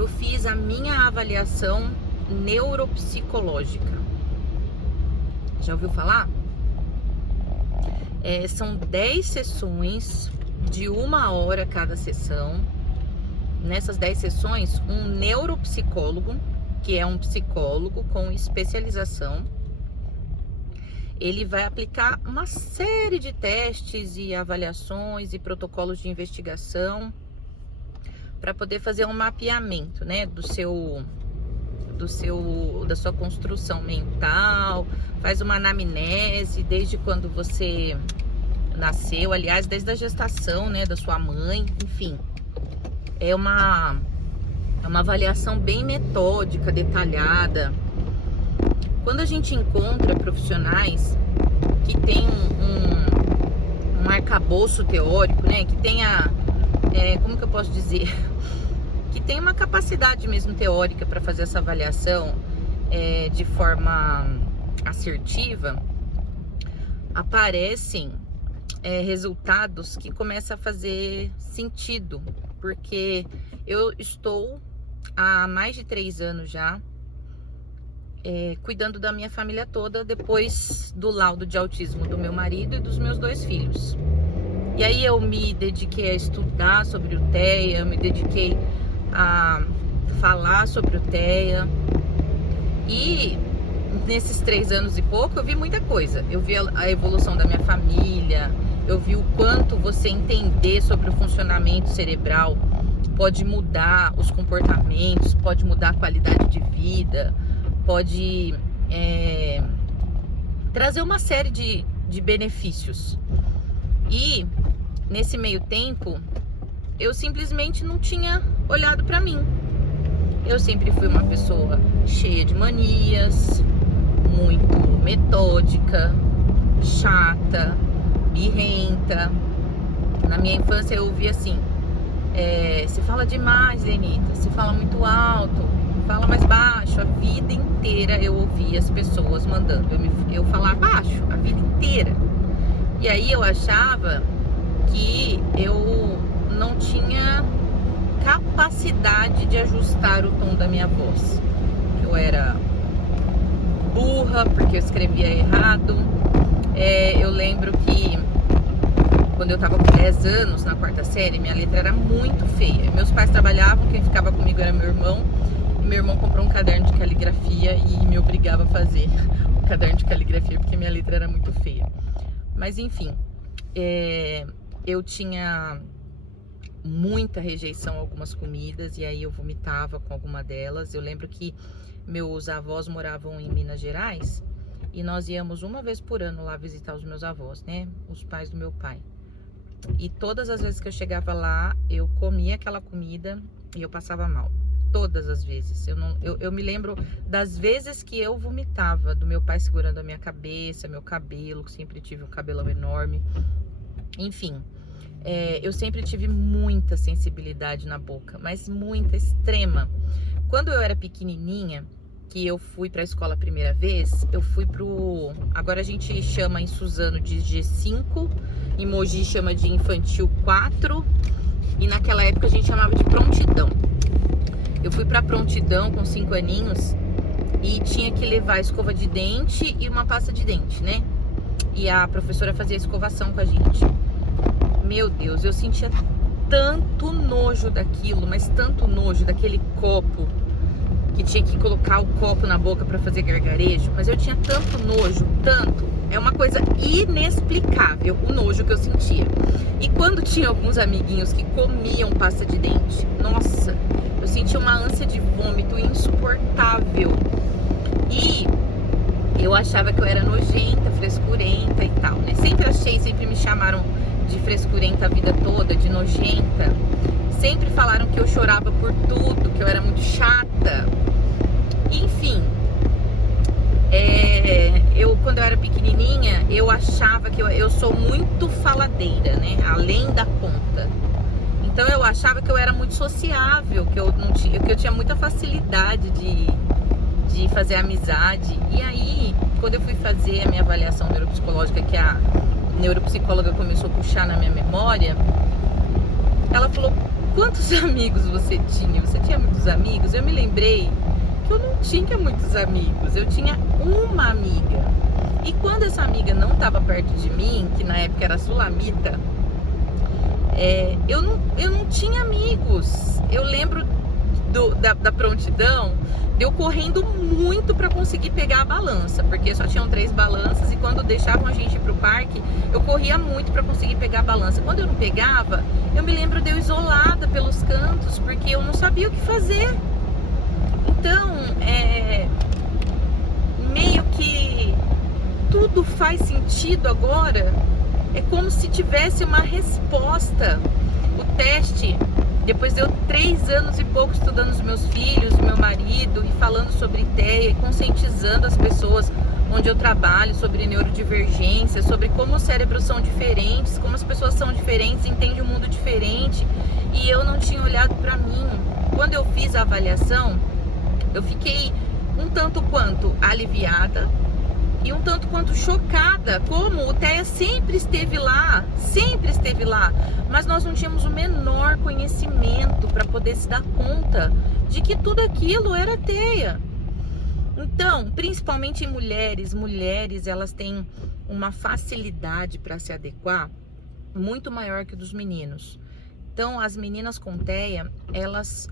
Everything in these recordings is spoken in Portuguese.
eu fiz a minha avaliação neuropsicológica. Já ouviu falar? São 10 sessões de 1 hora cada sessão. Nessas 10 sessões, um neuropsicólogo, que é um psicólogo com especialização, ele vai aplicar uma série de testes e avaliações e protocolos de investigação para poder fazer um mapeamento, né, da sua construção mental, faz uma anamnese desde quando você nasceu, aliás, desde a gestação, né, da sua mãe, enfim. É uma avaliação bem metódica, detalhada. Quando a gente encontra profissionais que tem um arcabouço teórico, né, que tenha, como que eu posso dizer, que tem uma capacidade mesmo teórica para fazer essa avaliação de forma assertiva, aparecem resultados que começam a fazer sentido, porque eu estou há mais de 3 anos já cuidando da minha família toda depois do laudo de autismo do meu marido e dos meus 2 filhos. E aí eu me dediquei a estudar sobre o TEA, eu me dediquei a falar sobre o TEA, e nesses 3 anos e pouco eu vi muita coisa. Eu vi a evolução da minha família, eu vi o quanto você entender sobre o funcionamento cerebral pode mudar os comportamentos, pode mudar a qualidade de vida, pode trazer uma série de benefícios. E nesse meio tempo eu simplesmente não tinha olhado para mim. Eu sempre fui uma pessoa cheia de manias, muito metódica, chata, birrenta. Na minha infância eu ouvia assim: você fala demais, Lenita, você fala muito alto, fala mais baixo. A vida inteira eu ouvia as pessoas mandando eu falar baixo, a vida inteira. E aí eu achava que eu não tinha capacidade de ajustar o tom da minha voz. Eu era burra porque eu escrevia errado. Eu lembro que quando eu tava com 10 anos, na 4ª série, minha letra era muito feia. Meus pais trabalhavam, quem ficava comigo era meu irmão. E meu irmão comprou um caderno de caligrafia e me obrigava a fazer o caderno de caligrafia porque minha letra era muito feia. Mas enfim, eu tinha muita rejeição a algumas comidas e aí eu vomitava com alguma delas. Eu lembro que meus avós moravam em Minas Gerais e nós íamos uma vez por ano lá visitar os meus avós, né? Os pais do meu pai. E todas as vezes que eu chegava lá, eu comia aquela comida e eu passava mal. Todas as vezes. Eu me lembro das vezes que eu vomitava, do meu pai segurando a minha cabeça, meu cabelo, que sempre tive um cabelão enorme. Enfim, eu sempre tive muita sensibilidade na boca, mas muita, extrema. Quando eu era pequenininha, que eu fui para a escola a primeira vez, eu fui agora a gente chama em Suzano de G5, em Mogi chama de Infantil 4, e naquela época a gente chamava de Prontidão. Eu fui pra Prontidão com 5 aninhos e tinha que levar escova de dente e uma pasta de dente, né? E a professora fazia escovação com a gente. Meu Deus, eu sentia tanto nojo daquilo, mas tanto nojo daquele copo, que tinha que colocar o copo na boca pra fazer gargarejo. Mas eu tinha tanto nojo, tanto. É uma coisa inexplicável o nojo que eu sentia. E quando tinha alguns amiguinhos que comiam pasta de dente, nossa, eu sentia uma ânsia de vômito insuportável. E eu achava que eu era nojenta, frescurenta e tal, né? Sempre me chamaram de frescurenta a vida toda, de nojenta. Sempre falaram que eu chorava por tudo, que eu era muito chata. Enfim, quando eu era pequenininha, eu achava que eu sou muito faladeira, né? Além da conta. Então eu achava que eu era muito sociável, que eu tinha muita facilidade de fazer amizade. E aí, quando eu fui fazer a minha avaliação neuropsicológica, que a neuropsicóloga começou a puxar na minha memória, ela falou: quantos amigos você tinha? Você tinha muitos amigos? Eu me lembrei que eu não tinha muitos amigos, eu tinha uma amiga. E quando essa amiga não estava perto de mim, que na época era sulamita, eu não tinha amigos. Eu lembro da prontidão de eu correndo muito para conseguir pegar a balança, porque só tinham 3 balanças e quando deixavam a gente ir pro parque, eu corria muito para conseguir pegar a balança. Quando eu não pegava, eu me lembro de eu isolada pelos cantos, porque eu não sabia o que fazer. Então, meio que tudo faz sentido agora. É como se tivesse uma resposta. O teste, depois de eu 3 anos e pouco estudando os meus filhos, o meu marido, e falando sobre TEA, e conscientizando as pessoas onde eu trabalho, sobre neurodivergência, sobre como os cérebros são diferentes, como as pessoas são diferentes, entendem o mundo diferente, e eu não tinha olhado para mim. Quando eu fiz a avaliação, eu fiquei um tanto quanto aliviada e um tanto quanto chocada, como o TEA sempre esteve lá, mas nós não tínhamos o menor conhecimento para poder se dar conta de que tudo aquilo era TEA. Então, principalmente em mulheres, elas têm uma facilidade para se adequar muito maior que a dos meninos. Então, as meninas com TEA, elas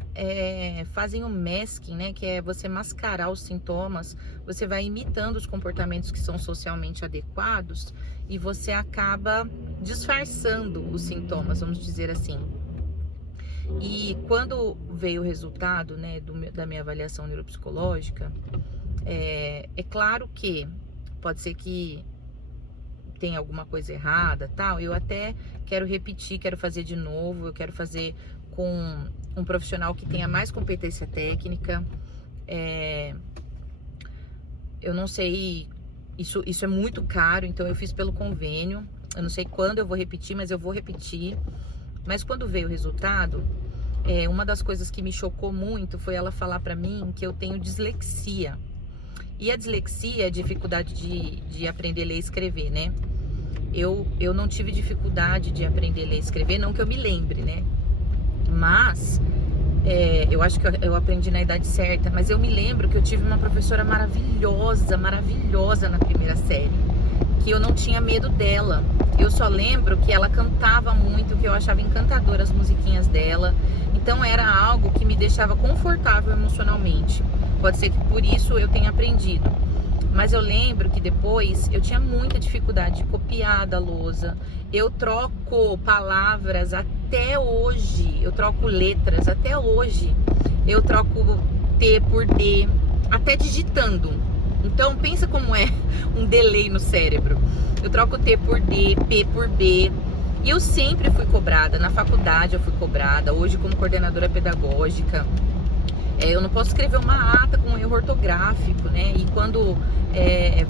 fazem o masking, né? Que é você mascarar os sintomas. Você vai imitando os comportamentos que são socialmente adequados e você acaba disfarçando os sintomas, vamos dizer assim. E quando veio o resultado, né, da minha avaliação neuropsicológica, é claro que pode ser que tem alguma coisa errada, tal. Eu até quero repetir, quero fazer de novo, eu quero fazer com um profissional que tenha mais competência técnica. Eu não sei, isso é muito caro, então eu fiz pelo convênio. Eu não sei quando eu vou repetir, mas eu vou repetir. Mas quando veio o resultado, uma das coisas que me chocou muito foi ela falar pra mim que eu tenho dislexia. E a dislexia é a dificuldade de aprender a ler e escrever, né? Eu não tive dificuldade de aprender a ler e escrever, não que eu me lembre, né? Mas, eu acho que eu aprendi na idade certa, mas eu me lembro que eu tive uma professora maravilhosa na primeira série, que eu não tinha medo dela. Eu só lembro que ela cantava muito, que eu achava encantadora as musiquinhas dela. Então era algo que me deixava confortável emocionalmente. Pode ser que por isso eu tenha aprendido. Mas eu lembro que depois eu tinha muita dificuldade de copiar da lousa. Eu troco palavras até hoje. Eu troco letras até hoje. Eu troco T por D, até digitando. Então pensa como é um delay no cérebro. Eu troco T por D, P por B. E eu sempre fui cobrada. Na faculdade eu fui cobrada. Hoje como coordenadora pedagógica. Eu não posso escrever uma ata com erro ortográfico, né? E quando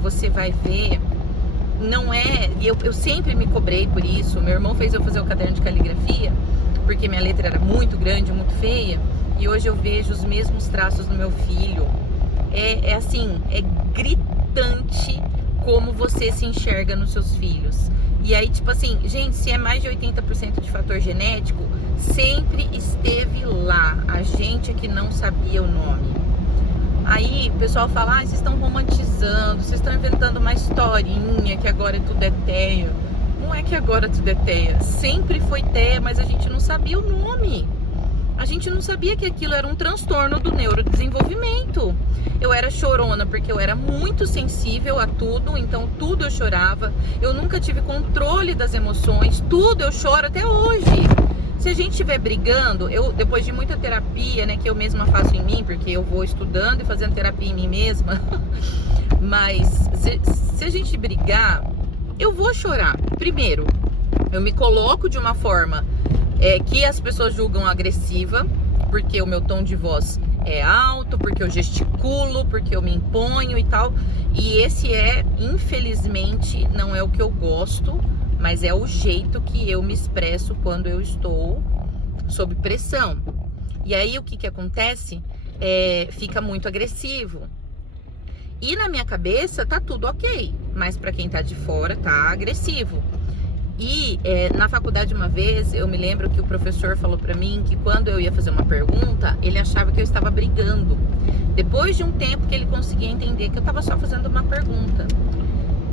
você vai ver, não é... Eu sempre me cobrei por isso. Meu irmão fez eu fazer o caderno de caligrafia, porque minha letra era muito grande, muito feia. E hoje eu vejo os mesmos traços no meu filho. Assim, é gritante como você se enxerga nos seus filhos. E aí, tipo assim, gente, se é mais de 80% de fator genético, sempre esteve lá. A gente é que não sabia o nome. Aí o pessoal fala, vocês estão romantizando, vocês estão inventando uma historinha que agora tudo é TEA. Não é que agora tudo é TEA. Sempre foi TEA, mas a gente não sabia o nome. A gente não sabia que aquilo era um transtorno do neurodesenvolvimento. Eu era chorona porque eu era muito sensível a tudo, então tudo eu chorava. Eu nunca tive controle das emoções, tudo eu choro até hoje. Se a gente estiver brigando, eu depois de muita terapia, né, que eu mesma faço em mim, porque eu vou estudando e fazendo terapia em mim mesma, mas se a gente brigar, eu vou chorar. Primeiro, eu me coloco de uma forma que as pessoas julgam agressiva, porque o meu tom de voz é alto, porque eu gesticulo, porque eu me imponho e tal. E esse infelizmente, não é o que eu gosto, mas é o jeito que eu me expresso quando eu estou sob pressão. E aí o que acontece? Fica muito agressivo. E na minha cabeça tá tudo ok, mas pra quem tá de fora tá agressivo. E na faculdade uma vez, eu me lembro que o professor falou pra mim que quando eu ia fazer uma pergunta, ele achava que eu estava brigando. Depois de um tempo que ele conseguia entender que eu estava só fazendo uma pergunta.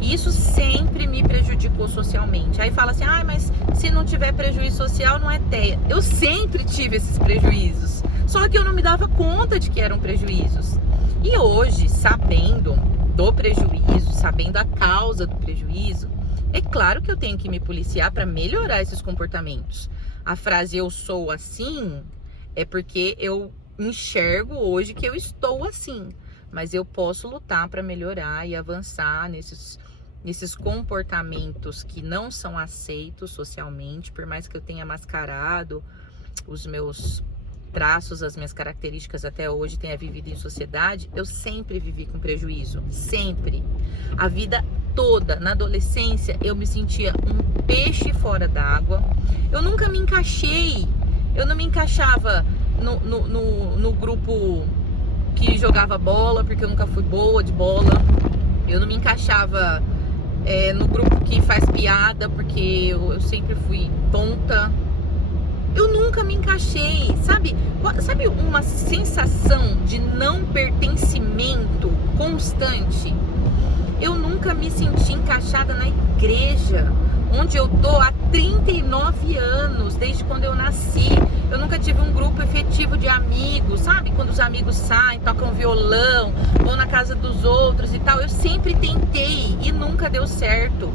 E isso sempre me prejudicou socialmente. Aí fala assim, mas se não tiver prejuízo social, não é TEA. Eu sempre tive esses prejuízos, só que eu não me dava conta de que eram prejuízos. E hoje, sabendo do prejuízo, sabendo a causa do prejuízo, é claro que eu tenho que me policiar para melhorar esses comportamentos. A frase "eu sou assim" é porque eu enxergo hoje que eu estou assim. Mas eu posso lutar para melhorar e avançar nesses comportamentos que não são aceitos socialmente, por mais que eu tenha mascarado os meus traços, as minhas características até hoje, tenha vivido em sociedade, eu sempre vivi com prejuízo, sempre. A vida toda, na adolescência, eu me sentia um peixe fora d'água. Eu nunca me encaixei, eu não me encaixava no grupo que jogava bola, porque eu nunca fui boa de bola. Eu não me encaixava no grupo que faz piada, porque eu sempre fui tonta. Eu nunca me encaixei, sabe uma sensação de não pertencimento constante? Eu nunca me senti encaixada na igreja, onde eu tô há 39 anos, desde quando eu nasci. Eu nunca tive um grupo efetivo de amigos, sabe? Quando os amigos saem, tocam violão, vão na casa dos outros e tal. Eu sempre tentei e nunca deu certo.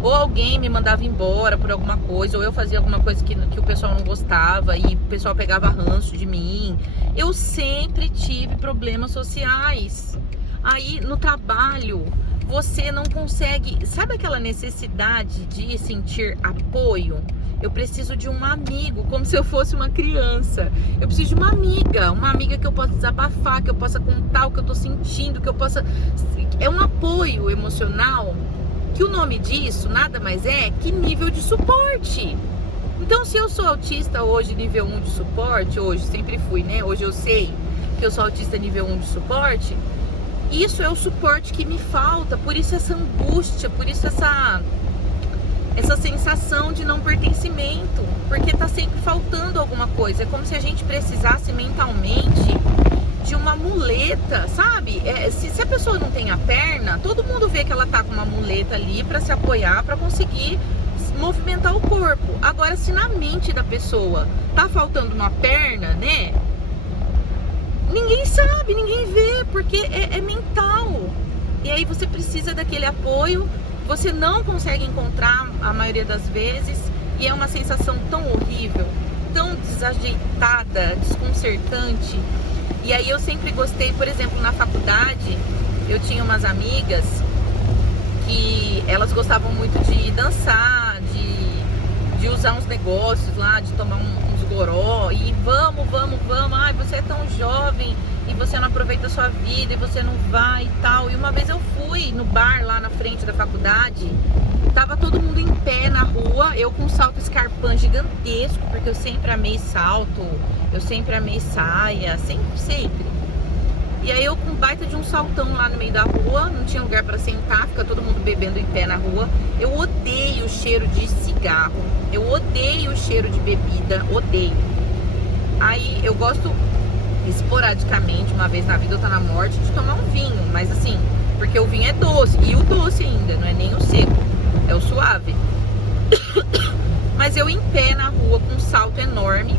Ou alguém me mandava embora por alguma coisa, ou eu fazia alguma coisa que o pessoal não gostava e o pessoal pegava ranço de mim. Eu sempre tive problemas sociais. Aí no trabalho, você não consegue, sabe aquela necessidade de sentir apoio? Eu preciso de um amigo, como se eu fosse uma criança. Eu preciso de uma amiga que eu possa desabafar, que eu possa contar o que eu tô sentindo, que eu possa... É um apoio emocional, que o nome disso nada mais é que nível de suporte. Então, se eu sou autista hoje, nível 1 de suporte, hoje, sempre fui, né? Hoje eu sei que eu sou autista nível 1 de suporte, isso é o suporte que me falta, por isso essa angústia, por isso essa sensação de não pertencimento, porque tá sempre faltando alguma coisa. É como se a gente precisasse mentalmente de uma muleta, sabe? Se a pessoa não tem a perna, todo mundo vê que ela tá com uma muleta ali para se apoiar, para conseguir movimentar o corpo. Agora, se na mente da pessoa tá faltando uma perna, né? Ninguém sabe, ninguém vê, porque é mental. E aí você precisa daquele apoio, você não consegue encontrar a maioria das vezes, e é uma sensação tão horrível, tão desajeitada, desconcertante. E aí eu sempre gostei, por exemplo, na faculdade, eu tinha umas amigas que elas gostavam muito de dançar, de usar uns negócios lá, de tomar uns goró, e vamos, ai, você é tão jovem, e você não aproveita a sua vida, e você não vai e tal. E uma vez eu fui no bar lá na frente da faculdade, tava todo mundo em pé na rua, eu com um salto Scarpan gigantesco, porque eu sempre amei salto, eu sempre amei saia, sempre. E aí eu com baita de um saltão lá no meio da rua, não tinha lugar pra sentar, fica todo mundo bebendo em pé na rua. Eu odeio o cheiro de cigarro, eu odeio o cheiro de bebida, odeio. Aí eu gosto esporadicamente, uma vez na vida ou tá na morte, de tomar um vinho, mas assim, porque o vinho é doce, e o doce ainda, não é nem o seco, é o suave. Mas eu em pé na rua com um salto enorme,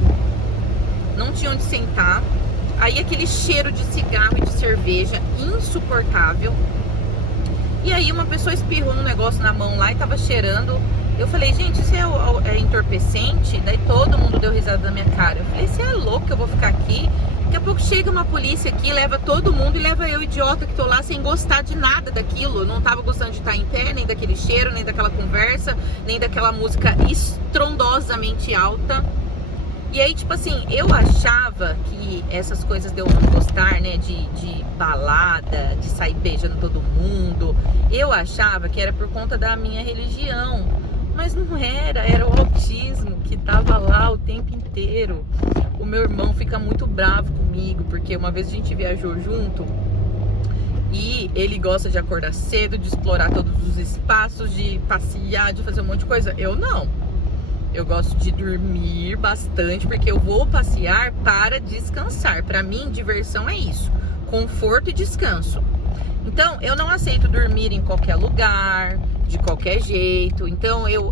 não tinha onde sentar. Aí aquele cheiro de cigarro e de cerveja insuportável. E aí uma pessoa espirrou um negócio na mão lá e tava cheirando. Eu falei, gente, isso é entorpecente? Daí todo mundo deu risada na minha cara. Eu falei, você é louco que eu vou ficar aqui? Daqui a pouco chega uma polícia aqui, leva todo mundo e leva eu, idiota, que tô lá sem gostar de nada daquilo. Eu não tava gostando de estar em pé, nem daquele cheiro, nem daquela conversa, nem daquela música estrondosamente alta. E aí, tipo assim, eu achava que essas coisas de eu não gostar, né, de balada, de sair beijando todo mundo, eu achava que era por conta da minha religião. Mas não era o autismo que tava lá o tempo inteiro. O meu irmão fica muito bravo comigo, porque uma vez a gente viajou junto E ele gosta de acordar cedo, de explorar todos os espaços, de passear, de fazer um monte de coisa. Eu não. Eu gosto de dormir bastante, porque eu vou passear para descansar. Para mim, diversão é isso. Conforto e descanso. Então, eu não aceito dormir em qualquer lugar, de qualquer jeito. Então, eu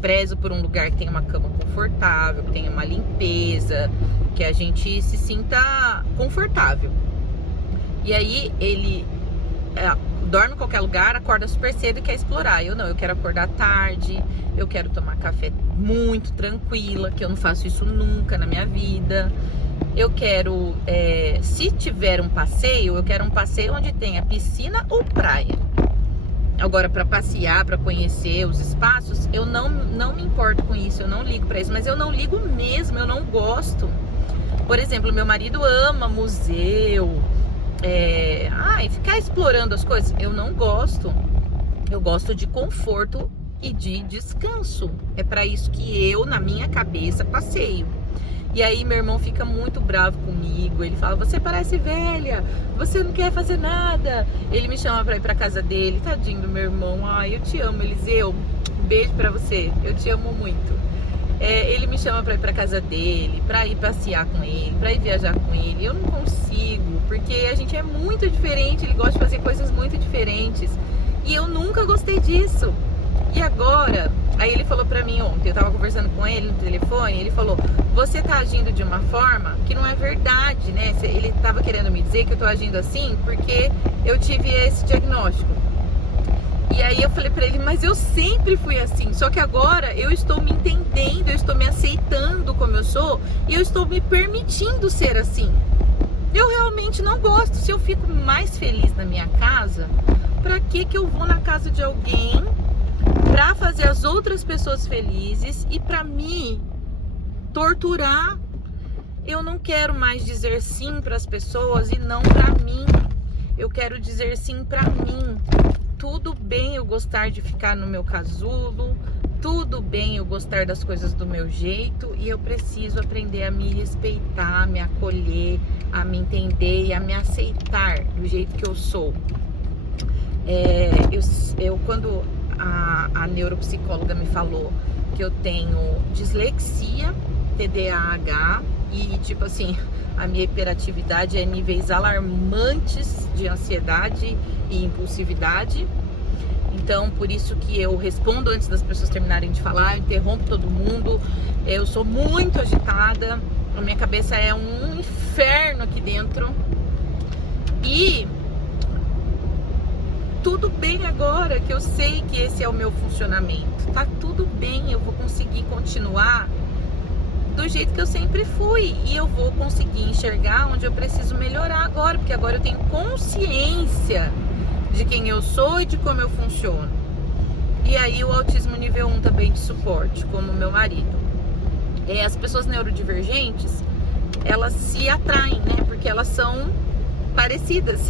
prezo por um lugar que tenha uma cama confortável, que tenha uma limpeza, que a gente se sinta confortável. E aí, ele dorme em qualquer lugar, acorda super cedo e quer explorar. Eu não, eu quero acordar tarde, eu quero tomar café muito tranquila, que eu não faço isso nunca na minha vida. Eu quero, se tiver um passeio, eu quero um passeio onde tenha piscina ou praia. Agora, para passear, para conhecer os espaços, eu não me importo com isso, eu não ligo para isso. Mas eu não ligo mesmo, eu não gosto. Por exemplo, meu marido ama museu, ficar explorando as coisas. Eu não gosto. Eu gosto de conforto e de descanso. É para isso que eu, na minha cabeça, passeio. E aí meu irmão fica muito bravo comigo. Ele fala, você parece velha, você não quer fazer nada. Ele me chama pra ir pra casa dele. Tadinho do meu irmão. Ai, eu te amo, Eliseu. Um beijo pra você, eu te amo muito. Ele me chama pra ir pra casa dele, pra ir passear com ele, pra ir viajar com ele. Eu não consigo, porque a gente é muito diferente. Ele gosta de fazer coisas muito diferentes. E eu nunca gostei disso. E agora, aí ele falou pra mim ontem, eu tava conversando com ele no telefone, ele falou, você tá agindo de uma forma que não é verdade, né? Ele tava querendo me dizer que eu tô agindo assim porque eu tive esse diagnóstico. E aí eu falei pra ele, mas eu sempre fui assim, só que agora eu estou me entendendo, eu estou me aceitando como eu sou e eu estou me permitindo ser assim. Eu realmente não gosto. Se eu fico mais feliz na minha casa, pra que eu vou na casa de alguém pra fazer as outras pessoas felizes e pra me torturar? Eu não quero mais dizer sim pras pessoas e não pra mim. Eu quero dizer sim pra mim. Tudo bem eu gostar de ficar no meu casulo, tudo bem eu gostar das coisas do meu jeito, e eu preciso aprender a me respeitar, a me acolher, a me entender e a me aceitar do jeito que eu sou. Quando a neuropsicóloga me falou que eu tenho dislexia, TDAH e tipo assim, a minha hiperatividade é níveis alarmantes de ansiedade e impulsividade. Então, por isso que eu respondo antes das pessoas terminarem de falar, eu interrompo todo mundo. Eu sou muito agitada, a minha cabeça é um inferno aqui dentro. E tudo bem agora que eu sei que esse é o meu funcionamento. Tá tudo bem, eu vou conseguir continuar do jeito que eu sempre fui. E eu vou conseguir enxergar onde eu preciso melhorar agora, porque agora eu tenho consciência de quem eu sou e de como eu funciono. E aí o autismo nível 1 também de suporte, como o meu marido. As pessoas neurodivergentes, elas se atraem, né? Porque elas são parecidas.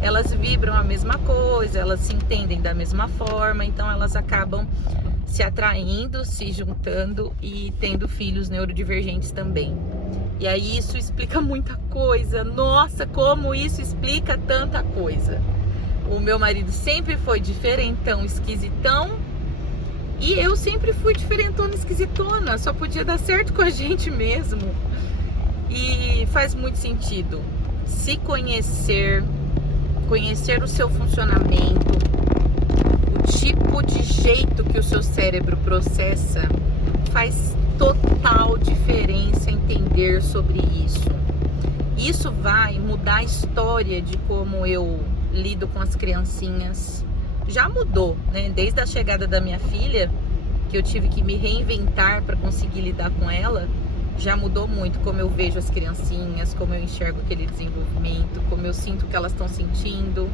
Elas vibram a mesma coisa, elas se entendem da mesma forma, então elas acabam se atraindo, se juntando e tendo filhos neurodivergentes também. E aí isso explica muita coisa. Nossa, como isso explica tanta coisa. O meu marido sempre foi diferentão, esquisitão, e eu sempre fui diferentona, esquisitona. Só podia dar certo com a gente mesmo. E faz muito sentido se conhecer o seu funcionamento, o tipo de jeito que o seu cérebro processa. Faz total diferença entender sobre isso. Isso vai mudar a história de como eu lido com as criancinhas. Já mudou, né? Desde a chegada da minha filha, que eu tive que me reinventar para conseguir lidar com ela, já mudou muito como eu vejo as criancinhas, como eu enxergo aquele desenvolvimento, como eu sinto o que elas estão sentindo.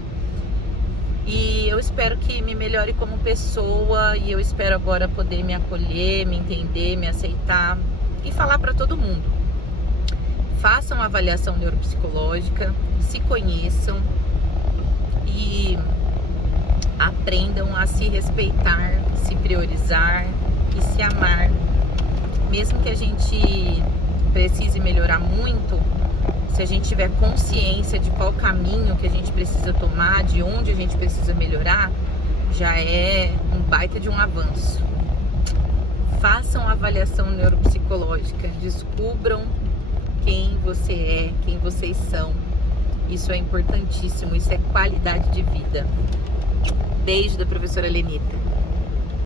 E eu espero que me melhore como pessoa, e eu espero agora poder me acolher, me entender, me aceitar e falar para todo mundo. Façam uma avaliação neuropsicológica, se conheçam e aprendam a se respeitar, se priorizar e se amar. Mesmo que a gente precise melhorar muito, se a gente tiver consciência de qual caminho que a gente precisa tomar, de onde a gente precisa melhorar, já é um baita de um avanço. Façam a avaliação neuropsicológica, descubram quem você é, quem vocês são. Isso é importantíssimo, isso é qualidade de vida. Beijo da professora Lenita.